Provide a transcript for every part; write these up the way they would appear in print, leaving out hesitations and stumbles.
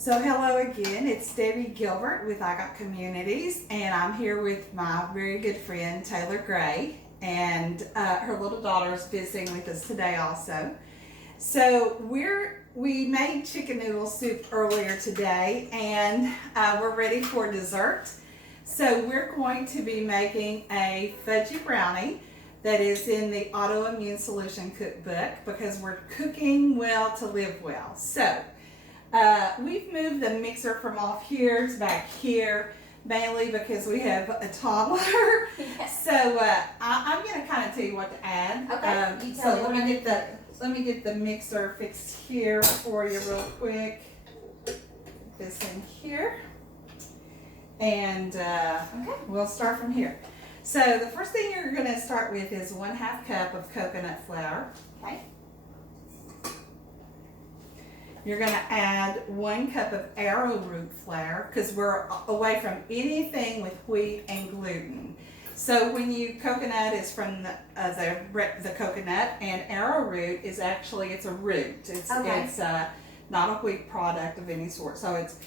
So hello again, it's Debbie Gilbert with IGOT Communities, and I'm here with my very good friend Taylor Gray, and her little daughter's visiting with us today also. So we made chicken noodle soup earlier today, and we're ready for dessert. So we're going to be making a fudgy brownie that is in the autoimmune solution cookbook because we're cooking well to live well. So we've moved the mixer from off here to back here, mainly because we have a toddler. Yes. So I'm going to kind of tell you what to add. Okay. You so let me get the mixer fixed here for you real quick. Put this in here, and we'll start from here. So the first thing you're going to start with is 1/2 cup of coconut flour. Okay. You're going to add 1 cup of arrowroot flour because we're away from anything with wheat and gluten. So when you coconut is from the coconut, and arrowroot is actually it's a root. It's not a wheat product of any sort. So it's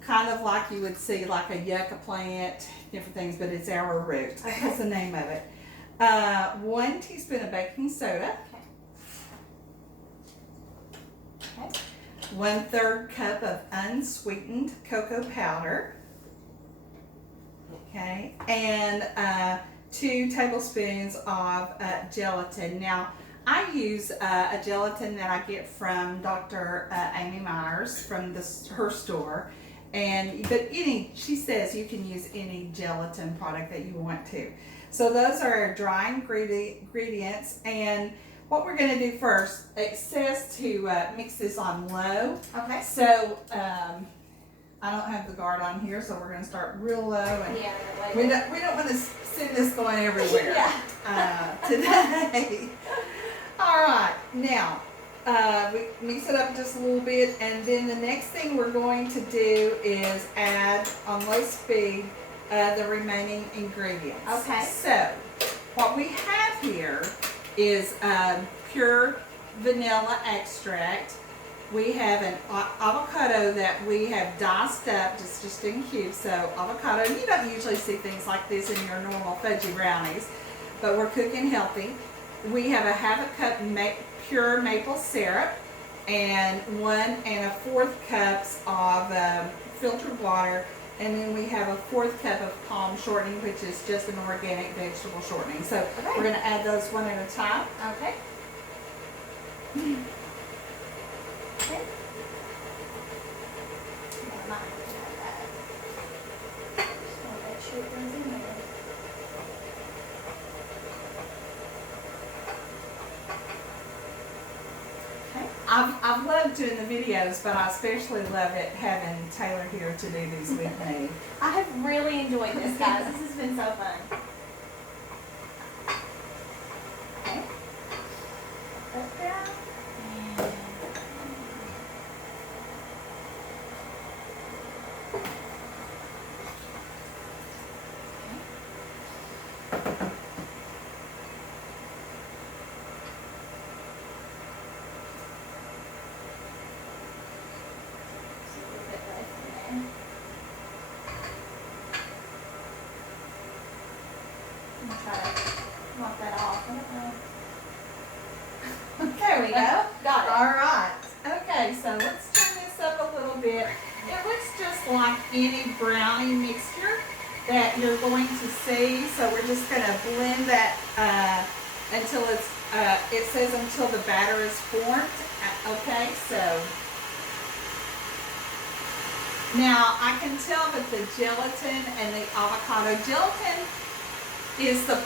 kind of like you would see like a yucca plant, different things, but it's arrowroot. Okay. That's the name of it. 1 teaspoon of baking soda. Okay. Okay. 1/3 cup of unsweetened cocoa powder. Okay, and 2 tablespoons of gelatin. Now, I use a gelatin that I get from Dr. Amy Myers from her store, she says you can use any gelatin product that you want to. So those are our dry ingredients, and what we're going to do first, it says to mix this on low. Okay. So I don't have the guard on here, so we're going to start real low. And yeah, we don't want to send this going everywhere today. All right, now we mix it up just a little bit, and then the next thing we're going to do is add on low speed the remaining ingredients. Okay. So what we have here is pure vanilla extract. We have an avocado that we have diced up just in cubes. So avocado, you don't usually see things like this in your normal fudgy brownies, but we're cooking healthy. We have a 1/2 cup pure maple syrup, and 1 1/4 cups of filtered water, and then we have a 1/4 cup of palm shortening, which is just an organic vegetable shortening. So we're going to add those one at a time. Okay. Okay. I've loved doing the videos, but I especially love it having Taylor here to do these with me. I have really enjoyed this, guys. This has been so fun. Okay. Put that down. Try to knock that off. There we go. Got it. All right. Okay, so let's turn this up a little bit. It looks just like any brownie mixture that you're going to see. So we're just going to blend that until it says until the batter is formed. Okay, so now I can tell that the gelatin and the avocado, gelatin is the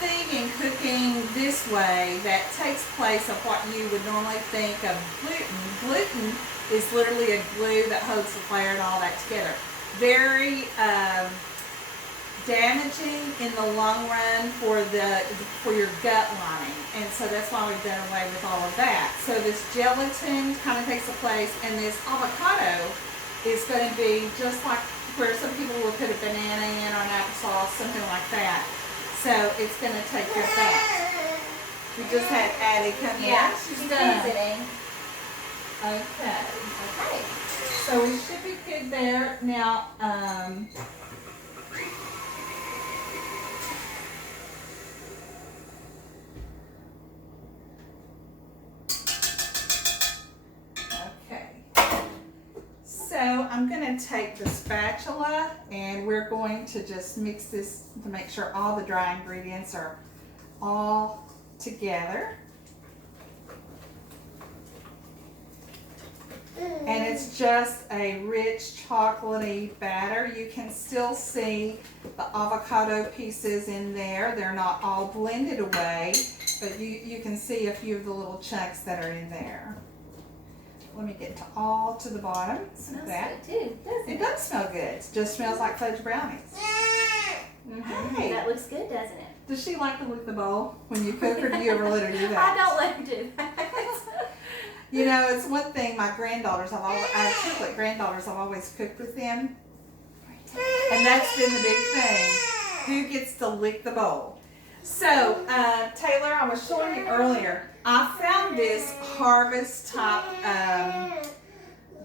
thing in cooking this way that takes place of what you would normally think of gluten. Gluten is literally a glue that holds the flour and all that together. Very damaging in the long run for your gut lining, and so that's why we've done away with all of that. So this gelatin kind of takes the place, and this avocado is going to be just like where some people will put a banana in or an applesauce, something like that. So it's going to take your fat. We just had Addie come in. Yeah, she's visiting. Okay. Okay. So we should be good there. Now, okay. So I'm going to take the spatula and we're going to just mix this to make sure all the dry ingredients are all together. And it's just a rich chocolatey batter. You can still see the avocado pieces in there. They're not all blended away, but you can see a few of the little chunks that are in there. Let me get to the bottom. It smells good too, doesn't it? It does smell good. It just smells like fudge brownies. Hey. That looks good, doesn't it? Does she like to lick the bowl when you cook, or do you ever let her do that? I don't let her do that. You know, it's one thing. My granddaughters, I have triplet granddaughters. I've always cooked with them, and that's been the big thing. Who gets to lick the bowl? So, Taylor, I was showing you earlier. I found this harvest type,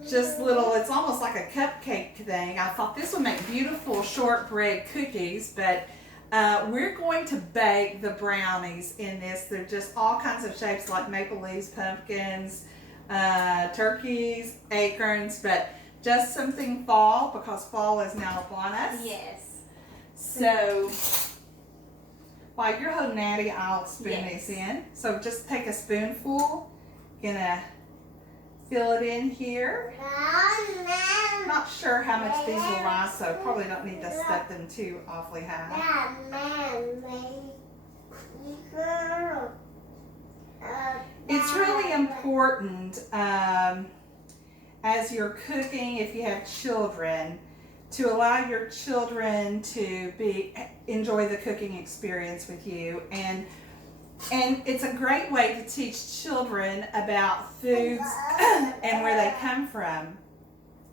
just little. It's almost like a cupcake thing. I thought this would make beautiful shortbread cookies, but we're going to bake the brownies in this. They're just all kinds of shapes, like maple leaves, pumpkins, turkeys, acorns, but just something fall, because fall is now upon us. Yes. So while you're holding Natty, I'll spoon these in. So just take a spoonful, gonna fill it in here. Not sure how much these will rise, so probably don't need to set them too awfully high. It's really important as you're cooking, if you have children, to allow your children to enjoy the cooking experience with you, and it's a great way to teach children about foods and where they come from.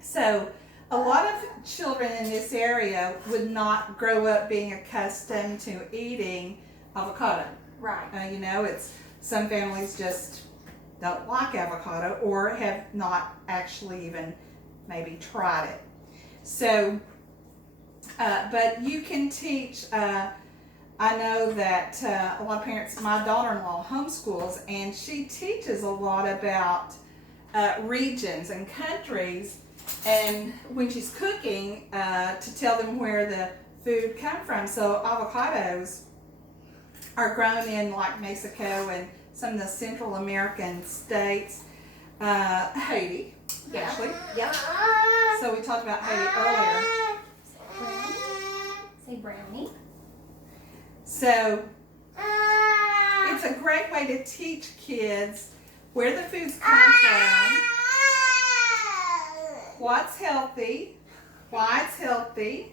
So a lot of children in this area would not grow up being accustomed to eating avocado. Right. You know, some families just don't like avocado or have not actually even maybe tried it. So, but you can teach, I know that a lot of parents, my daughter-in-law homeschools, and she teaches a lot about regions and countries, and when she's cooking, to tell them where the food come from. So avocados are grown in like Mexico and some of the Central American states, Haiti, actually. Yep. So we talked about Haiti earlier. Say brownie. So it's a great way to teach kids where the foods come from, what's healthy, why it's healthy,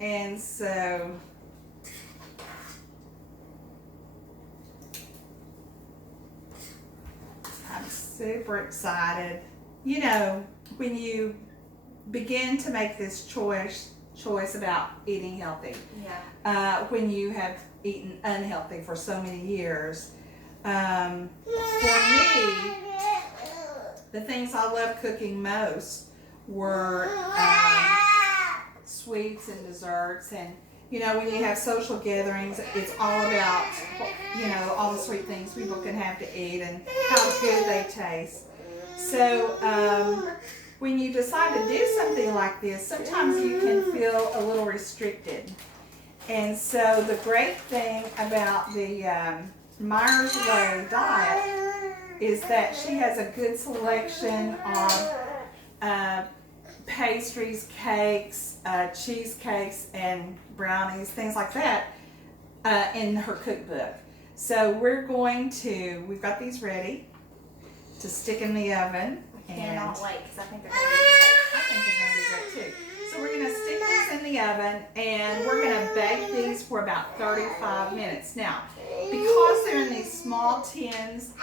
and so I'm super excited. You know, when you begin to make this choice about eating healthy, when you have eaten unhealthy for so many years, for me, the things I love cooking most were sweets and desserts. And you know, when you have social gatherings, it's all about, you know, all the sweet things people can have to eat and how good they taste. So when you decide to do something like this, sometimes you can feel a little restricted. And so the great thing about the Myers Way diet is that she has a good selection of pastries, cakes, cheesecakes, and brownies, things like that, in her cookbook. So we've got these ready to stick in the oven. I cannot wait, because I think they're going to be great too. So we're going to stick these in the oven, and we're going to bake these for about 35 minutes. Now, because they're in these small tins,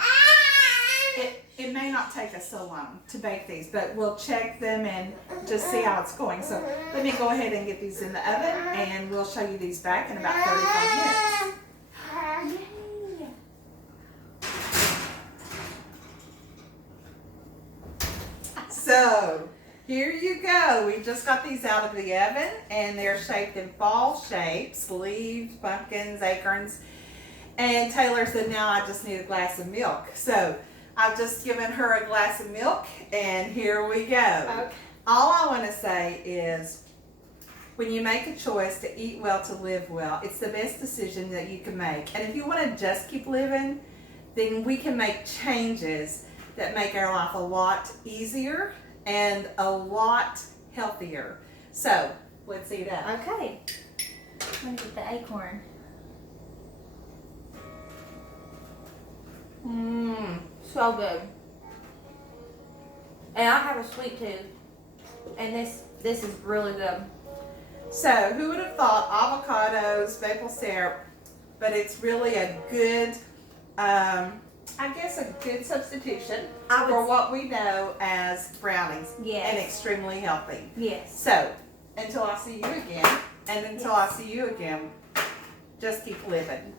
it may not take us so long to bake these, but we'll check them and just see how it's going. So let me go ahead and get these in the oven, and we'll show you these back in about 35 minutes. So Here you go. We just got these out of the oven, and they're shaped in fall shapes, leaves, pumpkins, acorns. And Taylor said, now I just need a glass of milk. So I've just given her a glass of milk, and here we go. Okay. All I want to say is, when you make a choice to eat well, to live well, it's the best decision that you can make. And if you want to just keep living, then we can make changes that make our life a lot easier and a lot healthier. So let's eat up. Okay. I'm gonna get the acorn. Mmm, so good. And I have a sweet tooth, and this is really good. So who would have thought avocados, maple syrup, but it's really a good, I guess a good substitution for what we know as brownies. Yes. And extremely healthy. Yes. So until I see you again, and until I see you again, just keep living.